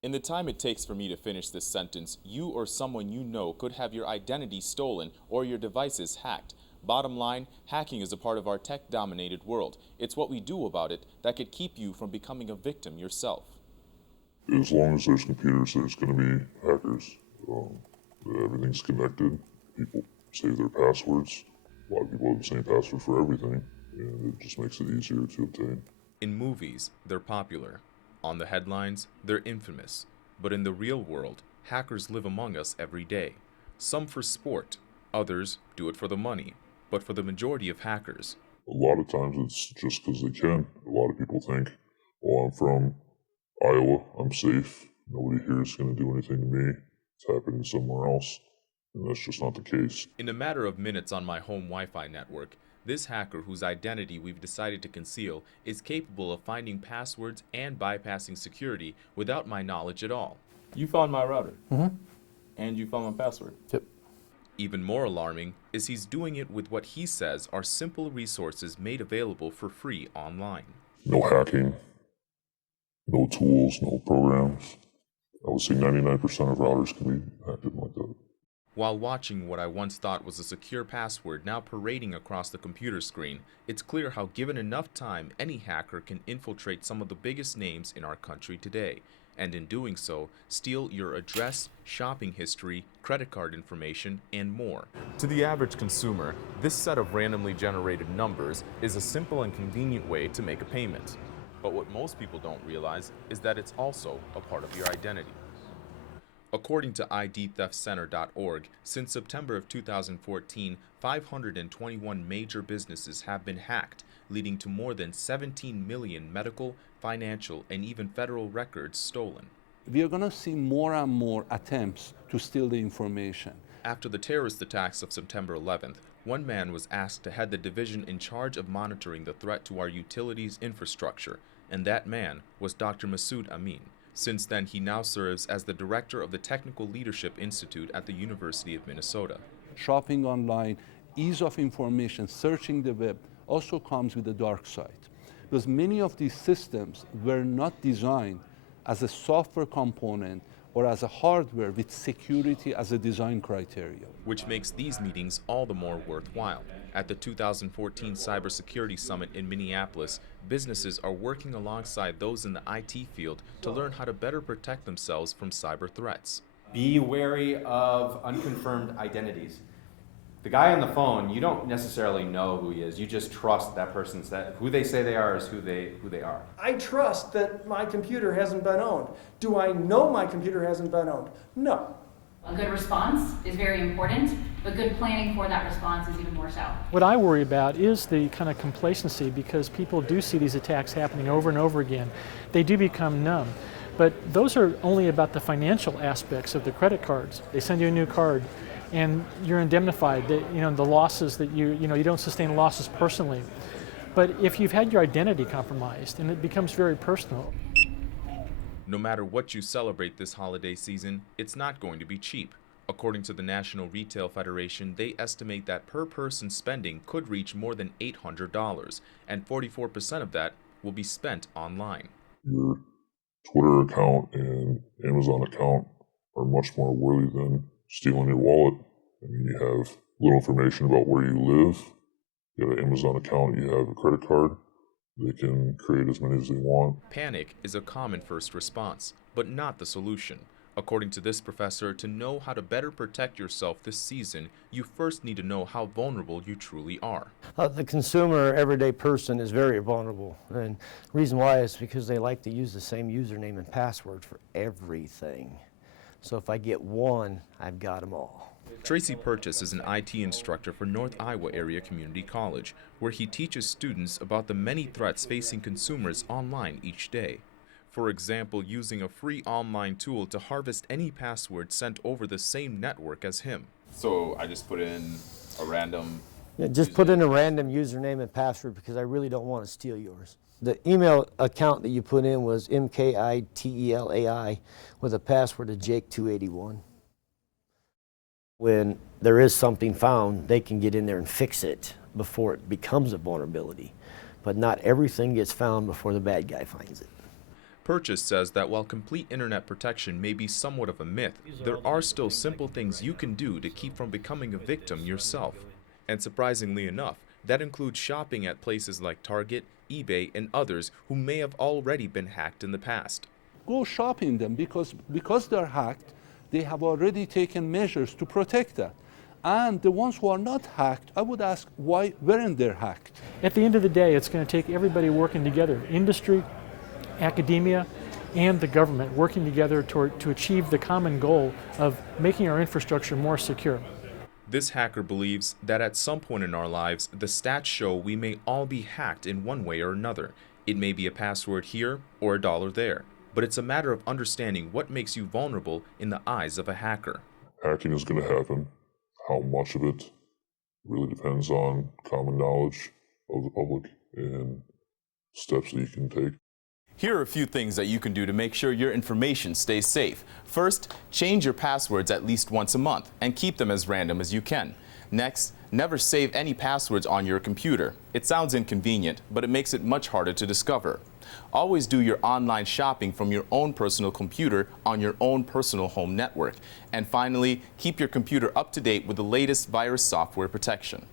In the time it takes for me to finish this sentence, you or someone you know could have your identity stolen or your devices hacked. Bottom line, hacking is a part of our tech-dominated world. It's what we do about it that could keep you from becoming a victim yourself. As long as there's computers, there's going to be hackers. Everything's connected. People save their passwords. A lot of people have the same password for everything, and it just makes it easier to obtain. In movies, they're popular. On the headlines, they're infamous. But in the real world, hackers live among us every day. Some for sport, others do it for the money. But for the majority of hackers, A lot of times it's just because they can. A lot of people think, well, I'm from Iowa, I'm safe. Nobody here is going to do anything to me. It's happening somewhere else. And that's just not the case. in a matter of minutes on my home Wi-Fi network, this hacker whose identity we've decided to conceal is capable of finding passwords and bypassing security without my knowledge at all. You found my router. And you found my password. Yep. Even more alarming is he's doing it with what he says are simple resources made available for free online. No hacking, no tools, no programs. I would say 99% of routers can be hacked in like that. While watching what I once thought was a secure password now parading across the computer screen, it's clear how given enough time, any hacker can infiltrate some of the biggest names in our country today, and in doing so, steal your address, shopping history, credit card information, and more. To the average consumer, this set of randomly generated numbers is a simple and convenient way to make a payment. But what most people don't realize is that it's also a part of your identity. According to IDTheftCenter.org, since September of 2014, 521 major businesses have been hacked, leading to more than 17 million medical, financial, and even federal records stolen. We are going to see more and more attempts to steal the information. After the terrorist attacks of September 11th, one man was asked to head the division in charge of monitoring the threat to our utilities infrastructure, and that man was Dr. Masood Amin. Since then, he now serves as the director of the Technical Leadership Institute at the University of Minnesota. Shopping online, ease of information, searching the web also comes with the dark side. Because many of these systems were not designed as a software component or as a hardware with security as a design criteria. Which makes these meetings all the more worthwhile. At the 2014 Cybersecurity Summit in Minneapolis, businesses are working alongside those in the IT field to learn how to better protect themselves from cyber threats. Be wary of unconfirmed identities. The guy on the phone, you don't necessarily know who he is. You just trust that person's who they say they are is who they are. I trust that my computer hasn't been owned. Do I know my computer hasn't been owned? No. A good response is very important, but good planning for that response is even more so. What I worry about is the kind of complacency, because people do see these attacks happening over and over again. They do become numb. But those are only about the financial aspects of the credit cards. They send you a new card and you're indemnified, that, the losses that you don't sustain losses personally. But if you've had your identity compromised, and it becomes very personal. No matter what you celebrate this holiday season, it's not going to be cheap. According to the National Retail Federation, they estimate that per person spending could reach more than $800, and 44% of that will be spent online. Your Twitter account and Amazon account are much more worthy than stealing your wallet. I mean, you have little information about where you live. You have an Amazon account, you have a credit card. They can create as many as they want. Panic is a common first response, but not the solution. According to this professor, to know how to better protect yourself this season, you first need to know how vulnerable you truly are. The consumer, everyday person is very vulnerable. And the reason why is because they like to use the same username and password for everything. So if I get one, I've got them all. Tracy Purchase is an IT instructor for North Iowa Area Community College, where he teaches students about the many threats facing consumers online each day. For example, using a free online tool to harvest any password sent over the same network as him. So I just put in a random... Yeah, just put in a random username and password because I really don't want to steal yours. The email account that you put in was MKITELAI with a password of Jake281. When there is something found, they can get in there and fix it before it becomes a vulnerability. But not everything gets found before the bad guy finds it. Purchase says that while complete internet protection may be somewhat of a myth, there are still simple things you can do to keep from becoming a victim yourself. And surprisingly enough, that includes shopping at places like Target, eBay, and others who may have already been hacked in the past. Go shopping them because they're hacked, they have already taken measures to protect that. And the ones who are not hacked, I would ask, why weren't they hacked? At the end of the day, it's going to take everybody working together, industry, academia, and the government working together to achieve the common goal of making our infrastructure more secure. This hacker believes that at some point in our lives, the stats show we may all be hacked in one way or another. It may be a password here or a dollar there, but it's a matter of understanding what makes you vulnerable in the eyes of a hacker. Hacking is going to happen. How much of it really depends on common knowledge of the public and steps that you can take. Here are a few things that you can do to make sure your information stays safe. First, change your passwords at least once a month and keep them as random as you can. Next, never save any passwords on your computer. It sounds inconvenient, but it makes it much harder to discover. Always do your online shopping from your own personal computer on your own personal home network. And finally, keep your computer up to date with the latest virus software protection.